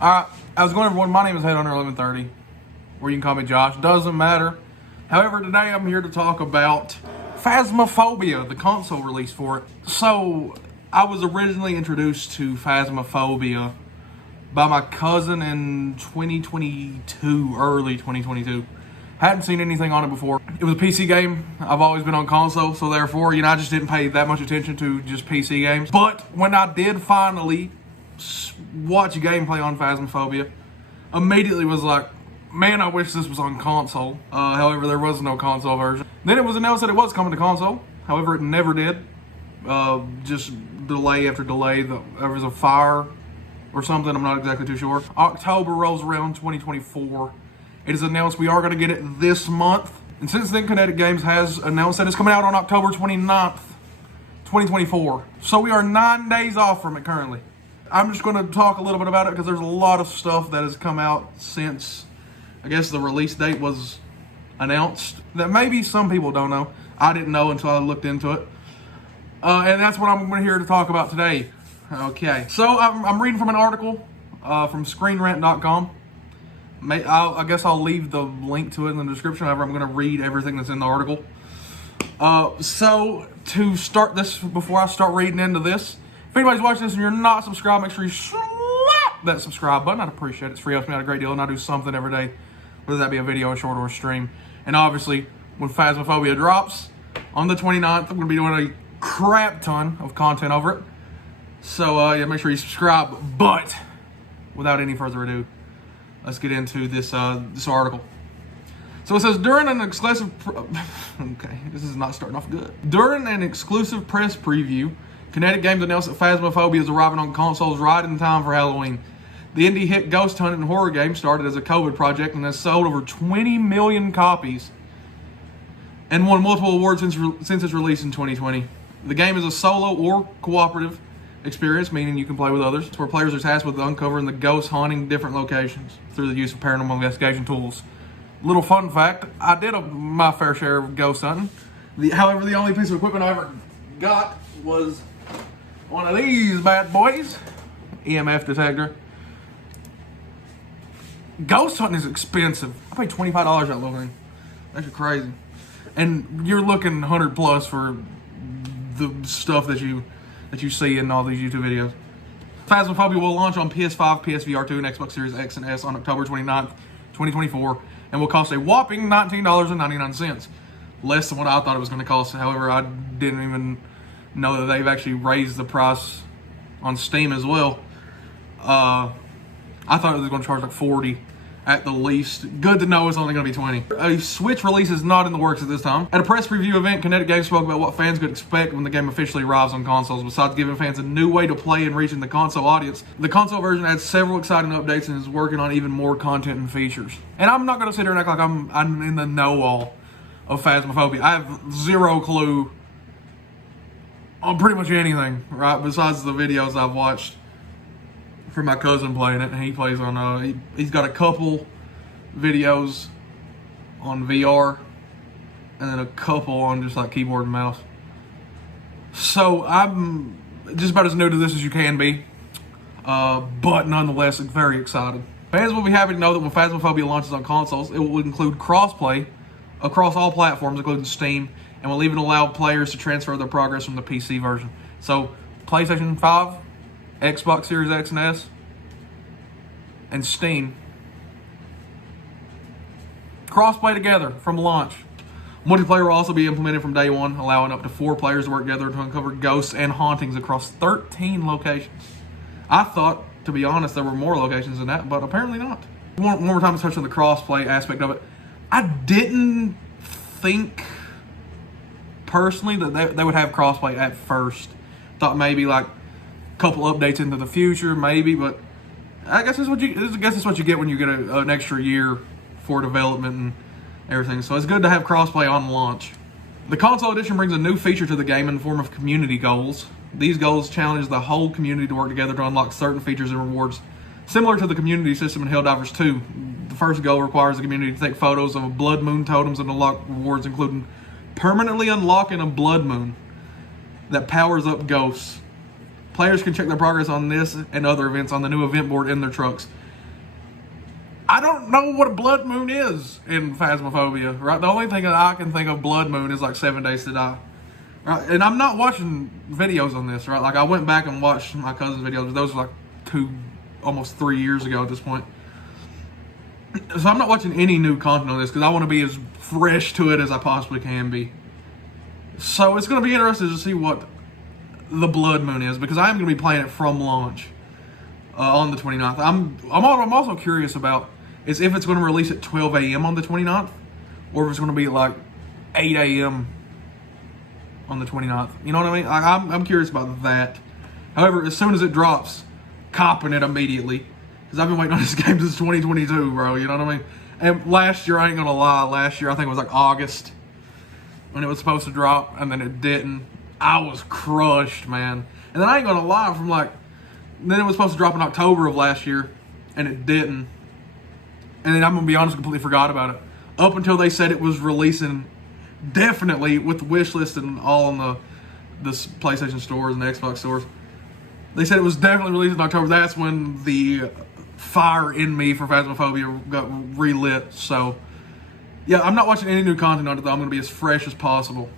Alright, how's it going, everyone? My name is Headhunter1130, or you can call me Josh. Doesn't matter. However, today I'm here to talk about Phasmophobia, the console release for it. So, I was originally introduced to Phasmophobia by my cousin in 2022, early 2022. Hadn't seen anything on it before. It was a PC game. I've always been on console, so therefore, I just didn't pay that much attention to just PC games. But when I did finally watch gameplay on Phasmophobia, immediately was like, man, I wish this was on console. However, there was no console version. Then it was announced that it was coming to console. However, it never did. Just delay after delay. There was a fire or something. I'm not exactly too sure. October rolls around 2024. It is announced we are going to get it this month. And since then, Kinetic Games has announced that it's coming out on October 29th, 2024. So we are 9 days off from it currently. I'm just going to talk a little bit about it because there's a lot of stuff that has come out since, I guess, the release date was announced that maybe some people don't know. I didn't know until I looked into it. And that's what I'm here to talk about today. Okay, so I'm reading from an article from ScreenRant.com. I guess I'll leave the link to it in the description. However, I'm going to read everything that's in the article. So to start this, before I start reading into this, if anybody's watching this and you're not subscribed, make sure you slap that subscribe button. I'd appreciate it. It's free, helps me out a great deal, and I do something every day, whether that be a video, a short, or a stream. And obviously, when Phasmophobia drops on the 29th, I'm going to be doing a crap ton of content over it. So yeah, make sure you subscribe. But without any further ado, let's get into this this article. So it says, during an exclusive okay, this is not starting off good. During an exclusive press preview, Kinetic Games announced that Phasmophobia is arriving on consoles right in time for Halloween. The indie hit ghost hunting and horror game started as a COVID project and has sold over 20 million copies and won multiple awards since its release in 2020. The game is a solo or cooperative experience, meaning you can play with others, where players are tasked with uncovering the ghosts haunting different locations through the use of paranormal investigation tools. Little fun fact, I did my fair share of ghost hunting. However, the only piece of equipment I ever got was one of these bad boys, EMF detector. Ghost hunting is expensive. I paid $25 for that little thing. That's crazy. And you're looking 100 plus for the stuff that you see in all these YouTube videos. Phasmophobia will launch on PS5, PSVR 2, and Xbox Series X and S on October 29th, 2024, and will cost a whopping $19.99. Less than what I thought it was going to cost. However, I didn't even know that they've actually raised the price on Steam as well. I thought it was going to charge like $40 at the least. Good to know it's only going to be $20. A Switch release is not in the works at this time. At a press preview event, Kinetic Games spoke about what fans could expect when the game officially arrives on consoles. Besides giving fans a new way to play and reaching the console audience, the console version adds several exciting updates and is working on even more content and features. And I'm not going to sit here and act like I'm in the know-all of Phasmophobia. I have zero clue on pretty much anything, right? Besides the videos I've watched from my cousin playing it, and he plays on, he's got a couple videos on VR, and then a couple on just like keyboard and mouse. So I'm just about as new to this as you can be, but nonetheless, very excited. Fans will be happy to know that when Phasmophobia launches on consoles, it will include crossplay across all platforms, including Steam, and will even allow players to transfer their progress from the PC version. So, PlayStation 5, Xbox Series X and S, and Steam. Crossplay together from launch. Multiplayer will also be implemented from day one, allowing up to 4 players to work together to uncover ghosts and hauntings across 13 locations. I thought, to be honest, there were more locations than that, but apparently not. One more time to touch on the crossplay aspect of it. I didn't think personally that they would have crossplay at first. Thought maybe like a couple updates into the future, maybe, but I guess it's what you get when you get an extra year for development and everything. So it's good to have crossplay on launch. The console edition brings a new feature to the game in the form of community goals. These goals challenge the whole community to work together to unlock certain features and rewards, similar to the community system in Helldivers 2. The first goal requires the community to take photos of blood moon totems and unlock rewards, including permanently unlocking a blood moon that powers up ghosts. Players can check their progress on this and other events on the new event board in their trucks. I don't know what a blood moon is in Phasmophobia, right? The only thing that I can think of blood moon is like 7 Days to Die. Right? And I'm not watching videos on this, right? Like I went back and watched my cousin's videos, but those were like almost 3 years ago at this point. So I'm not watching any new content on this because I want to be as fresh to it as I possibly can be. So it's going to be interesting to see what the blood moon is, because I am going to be playing it from launch on the 29th. I'm also curious about is if it's going to release at 12 a.m. on the 29th, or if it's going to be like 8 a.m. on the 29th. You know what I mean? I'm curious about that. However, as soon as it drops, copping it immediately, because I've been waiting on this game since 2022, bro. You know what I mean? And last year, I ain't gonna lie, last year I think it was like August when it was supposed to drop, and then it didn't. I was crushed, man. And then I ain't gonna lie, then it was supposed to drop in October of last year, and it didn't. And then I'm gonna be honest, completely forgot about it. Up until they said it was releasing definitely with the wish list and all on the PlayStation stores and the Xbox stores. They said it was definitely released in October. That's when the fire in me for Phasmophobia got relit. So, yeah, I'm not watching any new content on it, though. I'm going to be as fresh as possible.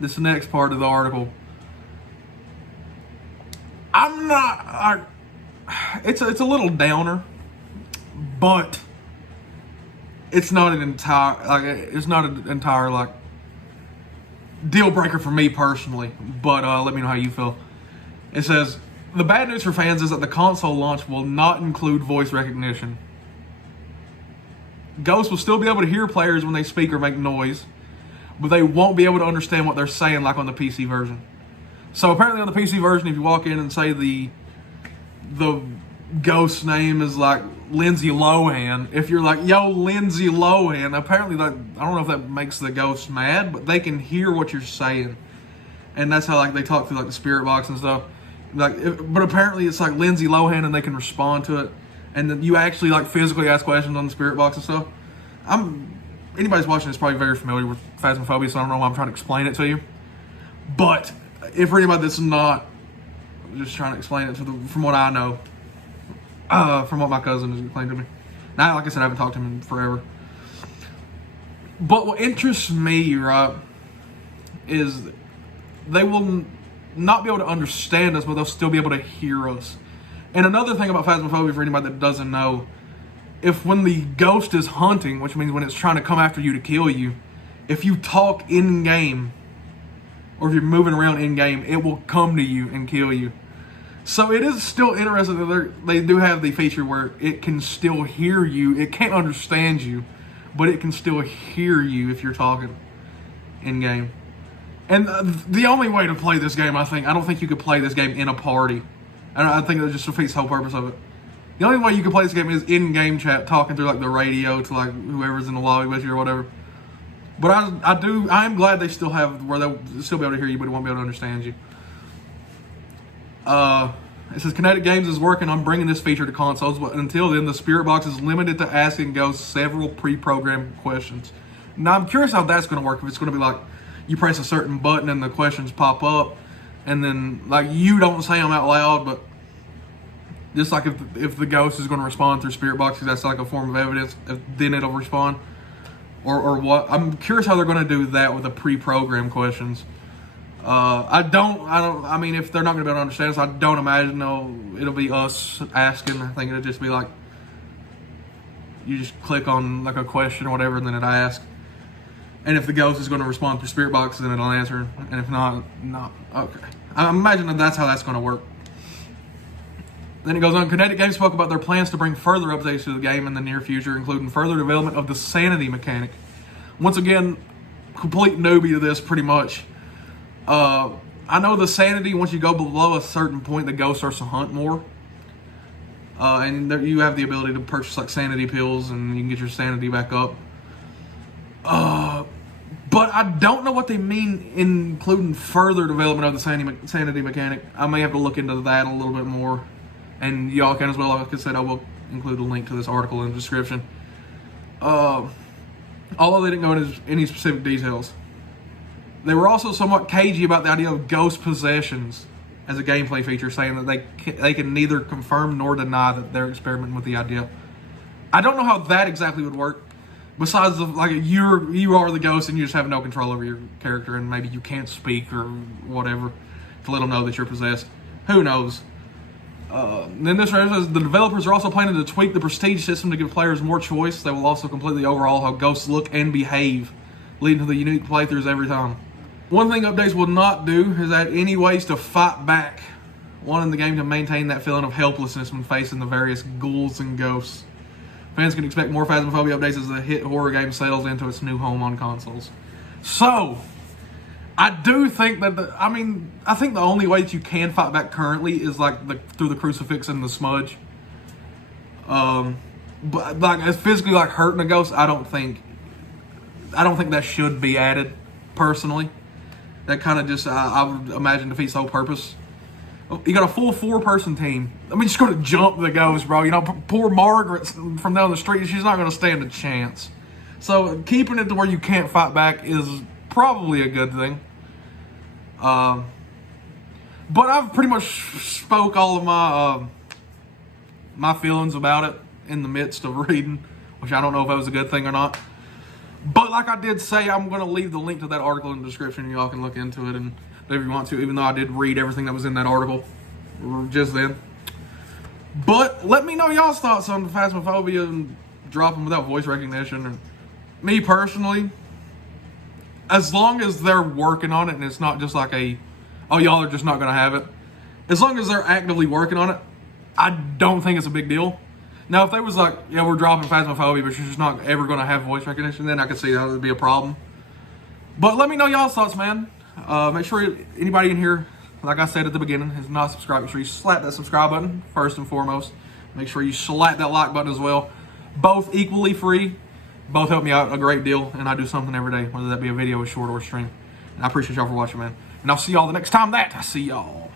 This next part of the article. It's a little downer, but it's not an entire deal breaker for me personally. But let me know how you feel. It says, the bad news for fans is that the console launch will not include voice recognition. Ghosts will still be able to hear players when they speak or make noise, but they won't be able to understand what they're saying like on the PC version. So apparently on the PC version, if you walk in and say the ghost's name is like Lindsay Lohan, if you're like, yo, Lindsay Lohan, apparently I don't know if that makes the ghost mad, but they can hear what you're saying. And that's how they talk through the spirit box and stuff. But apparently it's like Lindsay Lohan, and they can respond to it, and then you actually physically ask questions on the spirit box and stuff. Anybody's watching is probably very familiar with Phasmophobia, so I don't know why I'm trying to explain it to you. But if for anybody that's not, I'm just trying to explain it from what I know, from what my cousin has explained to me. Now, like I said, I haven't talked to him in forever. But what interests me, right, is they will not be able to understand us, but they'll still be able to hear us. And another thing about Phasmophobia, for anybody that doesn't know, when the ghost is hunting, which means when it's trying to come after you to kill you, if you talk in-game, or if you're moving around in-game, it will come to you and kill you. So it is still interesting that they do have the feature where it can still hear you. It can't understand you, but it can still hear you if you're talking in-game. And the only way to play this game, I don't think you could play this game in a party. I think that just defeats the whole purpose of it. The only way you can play this game is in-game chat, talking through the radio to whoever's in the lobby with you or whatever. But I'm glad they still have where they'll still be able to hear you, but it won't be able to understand you. It says Kinetic Games is working on bringing this feature to consoles, but until then, the Spirit Box is limited to asking ghosts several pre-programmed questions. Now, I'm curious how that's going to work. If it's going to be you press a certain button and the questions pop up, and then you don't say them out loud, but just if the ghost is going to respond through Spirit Box, because that's a form of evidence, then it'll respond, or what? I'm curious how they're going to do that with the pre-programmed questions. I mean, if they're not going to be able to understand us, I don't imagine it'll be us asking. I think it'll just be you just click on a question or whatever, and then it asks. And if the ghost is going to respond through Spirit Box, then it'll answer. And if not, no. Okay. I imagine that's how that's going to work. Then it goes on. Kinetic Games spoke about their plans to bring further updates to the game in the near future, including further development of the Sanity mechanic. Once again, complete newbie to this, pretty much. I know the Sanity, once you go below a certain point, the ghost starts to hunt more. And you have the ability to purchase Sanity pills, and you can get your Sanity back up. But I don't know what they mean including further development of the Sanity mechanic. I may have to look into that a little bit more. And y'all can as well. Like I said, I will include a link to this article in the description. Although they didn't go into any specific details. They were also somewhat cagey about the idea of ghost possessions as a gameplay feature, saying that they can neither confirm nor deny that they're experimenting with the idea. I don't know how that exactly would work. Besides, like, you are the ghost and you just have no control over your character, and maybe you can't speak or whatever to let them know that you're possessed. Who knows? Then this says the developers are also planning to tweak the prestige system to give players more choice. They will also completely overhaul how ghosts look and behave, leading to the unique playthroughs every time. One thing updates will not do is add any ways to fight back, wanting the game to maintain that feeling of helplessness when facing the various ghouls and ghosts. Fans can expect more Phasmophobia updates as the hit horror game settles into its new home on consoles. So, I do think that I think the only way that you can fight back currently is like through the crucifix and the smudge. But like physically like hurting a ghost, I don't think that should be added. Personally, that kind of just I would imagine defeats the whole purpose. You got a full 4-person team. I mean, just going to jump the ghost, bro. You know, poor Margaret from down the street, she's not going to stand a chance. So keeping it to where you can't fight back is probably a good thing. But I've pretty much spoke all of my feelings about it in the midst of reading, which I don't know if that was a good thing or not. But like I did say, I'm going to leave the link to that article in the description, and y'all can look into it and if you want to, even though I did read everything that was in that article just then. But let me know y'all's thoughts on Phasmophobia and dropping without voice recognition. And me personally, as long as they're working on it and it's not just like oh, y'all are just not going to have it. As long as they're actively working on it, I don't think it's a big deal. Now, if they was like, yeah, we're dropping Phasmophobia, but you're just not ever going to have voice recognition, then I could see that would be a problem. But let me know y'all's thoughts, man. Make sure anybody in here, like I said at the beginning, is not subscribed. Make sure you slap that subscribe button first and foremost. Make sure you slap that like button as well. Both equally free. Both help me out a great deal, and I do something every day, whether that be a video, a short, or a stream. And I appreciate y'all for watching, man. And I'll see y'all the next time that I see y'all.